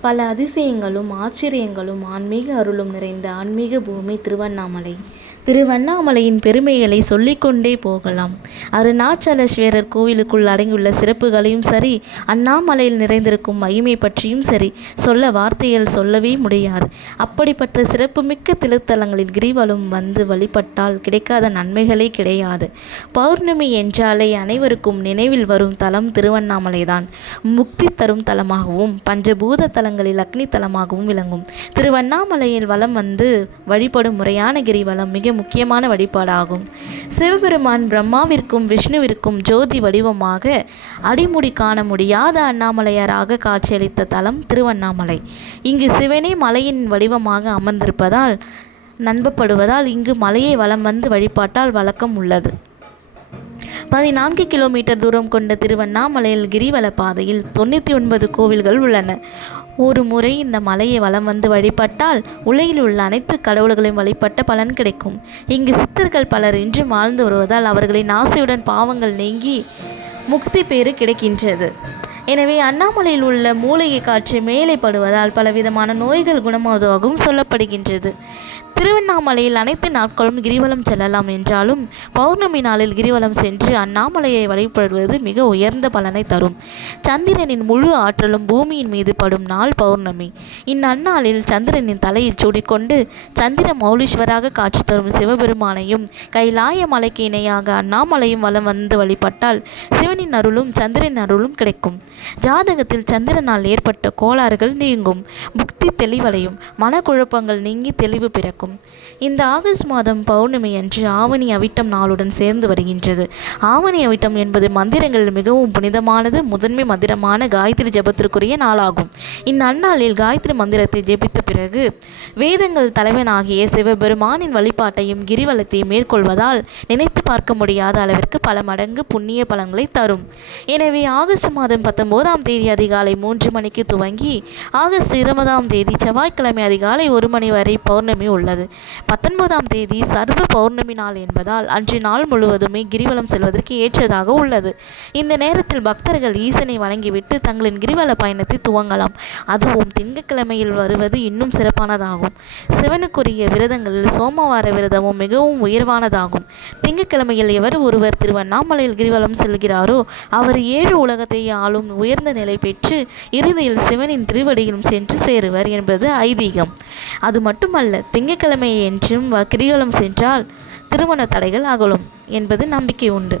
பல அதிசயங்களும் ஆச்சரியங்களும் ஆன்மீக அருளும் நிறைந்த ஆன்மீக பூமி திருவண்ணாமலை. திருவண்ணாமலையின் பெருமைகளை சொல்லிக்கொண்டே போகலாம். அருணாச்சலேஸ்வரர் கோவிலுக்குள் அடங்கியுள்ள சிறப்புகளையும் சரி அண்ணாமலையில் நிறைந்திருக்கும் மகிமை பற்றியும் சரி சொல்ல வார்த்தைகள் சொல்லவே முடியாது. அப்படிப்பட்ட சிறப்புமிக்க திருத்தலங்களில் கிரிவலம் வந்து வழிபட்டால் கிடைக்காத நன்மைகளே கிடையாது. பௌர்ணமி என்றாலே அனைவருக்கும் நினைவில் வரும் தலம் திருவண்ணாமலைதான். முக்தி தரும் தலமாகவும் பஞ்சபூத தலங்களில் அக்னி தலமாகவும் விளங்கும். திருவண்ணாமலையில் வலம் வந்து வழிபடும் முறையான கிரிவலம் மிக முக்கியமான வழிபாடாகும். சிவபெருமான் பிரம்மாவிற்கும் விஷ்ணுவிற்கும் ஜோதி வடிவமாக அடிமுடி காண முடியாத அண்ணாமலையாராக காட்சியளித்த தலம் திருவண்ணாமலை. இங்கு சிவனே மலையின் வடிவமாக அமர்ந்திருப்பதால் நம்பப்படுவதால் இங்கு மலையை வலம் வந்து வழிபாட்டால் வழக்கம் உள்ளது. பதினான்கு கிலோமீட்டர் தூரம் கொண்ட திருவண்ணாமலையில் கிரிவல பாதையில் தொண்ணூற்றி ஒன்பது கோவில்கள் உள்ளன. ஒரு முறை இந்த மலையை வலம் வந்து வழிபட்டால் உலகில் உள்ள அனைத்து கடவுள்களையும் வழிபட்ட பலன் கிடைக்கும். இங்கு சித்தர்கள் பலர் இன்றும் வாழ்ந்து வருவதால் அவர்களின் ஆசையுடன் பாவங்கள் நீங்கி முக்தி பேறு கிடைக்கின்றது. எனவே அண்ணாமலையில் உள்ள மூலிகை காற்று மேலே படுவதால் பலவிதமான நோய்கள் குணமாவதாகவும் சொல்லப்படுகின்றது. திருவண்ணாமலையில் அனைத்து நாட்களும் கிரிவலம் செல்லலாம் என்றாலும் பௌர்ணமி நாளில் கிரிவலம் சென்று அண்ணாமலையை வழிபடுவது மிக உயர்ந்த பலனை தரும். சந்திரனின் முழு ஆற்றலும் பூமியின் மீது படும் நாள் பௌர்ணமி. இந்நன்னாளில் சந்திரனின் தலையில் சூடிக்கொண்டு சந்திர மௌலீஸ்வராக காட்சி தரும் சிவபெருமானையும் கைலாய மலைக்கு இணையாக அண்ணாமலையும் வலம் வந்து வழிபட்டால் சிவனின் அருளும் சந்திரன் அருளும் கிடைக்கும். ஜாதகத்தில் சந்திரனால் ஏற்பட்ட கோளாறுகள் நீங்கும். புக்தி தெளிவடையும். மனக்குழப்பங்கள் நீங்கி தெளிவு பிறக்கும். இந்த ஆகஸ்ட் மாதம் பௌர்ணமி அன்று ஆவணி அவிட்டம் நாளுடன் சேர்ந்து வருகின்றது. ஆவணி அவிட்டம் என்பது மந்திரங்களில் மிகவும் புனிதமானது முதன்மை மந்திரமான காயத்ரி ஜபத்திற்குரிய நாளாகும். இந்நன்னாளில் காயத்ரி மந்திரத்தை ஜெபித்த பிறகு வேதங்கள் தலைவனாகிய சிவபெருமானின் வழிபாட்டையும் கிரிவலத்தையும் மேற்கொள்வதால் நினைத்து பார்க்க முடியாத அளவிற்கு பல மடங்கு புண்ணிய பலன்களை தரும். எனவே ஆகஸ்ட் மாதம் பத்தொன்பதாம் தேதி அதிகாலை மூன்று மணிக்கு துவங்கி ஆகஸ்ட் இருபதாம் தேதி செவ்வாய்க்கிழமை அதிகாலை ஒரு மணி வரை பௌர்ணமி உள்ளது. பத்தொன்பதாம் தேதி சர்வ பௌர்ணமி நாள் என்பதால் அன்று நாள் முழுவதுமே கிரிவலம் செல்வதற்கு ஏற்றதாக உள்ளது. இந்த நேரத்தில் பக்தர்கள் ஈசனை வழங்கிவிட்டு தங்களின் கிரிவல பயணத்தை துவங்கலாம். அதுவும் திங்கட்கிழமையில் வருவது இன்னும் சிறப்பானதாகும். சிவனுக்குரிய விரதங்களில் சோமவார விரதமும் மிகவும் உயர்வானதாகும். திங்கட்கிழமையில் எவர் ஒருவர் திருவண்ணாமலையில் கிரிவலம் செல்கிறாரோ அவர் ஏழு உலகத்தை ஆளும் உயர்ந்த நிலை பெற்று இறுதியில் சிவனின் திருவடியிலும் சென்று சேருவர் என்பது ஐதீகம். அது மட்டுமல்ல திங்கட்கிழமை என்றும் கிரிவலம் சென்றால் திருமண தடைகள் அகலும் என்பது நம்பிக்கை உண்டு.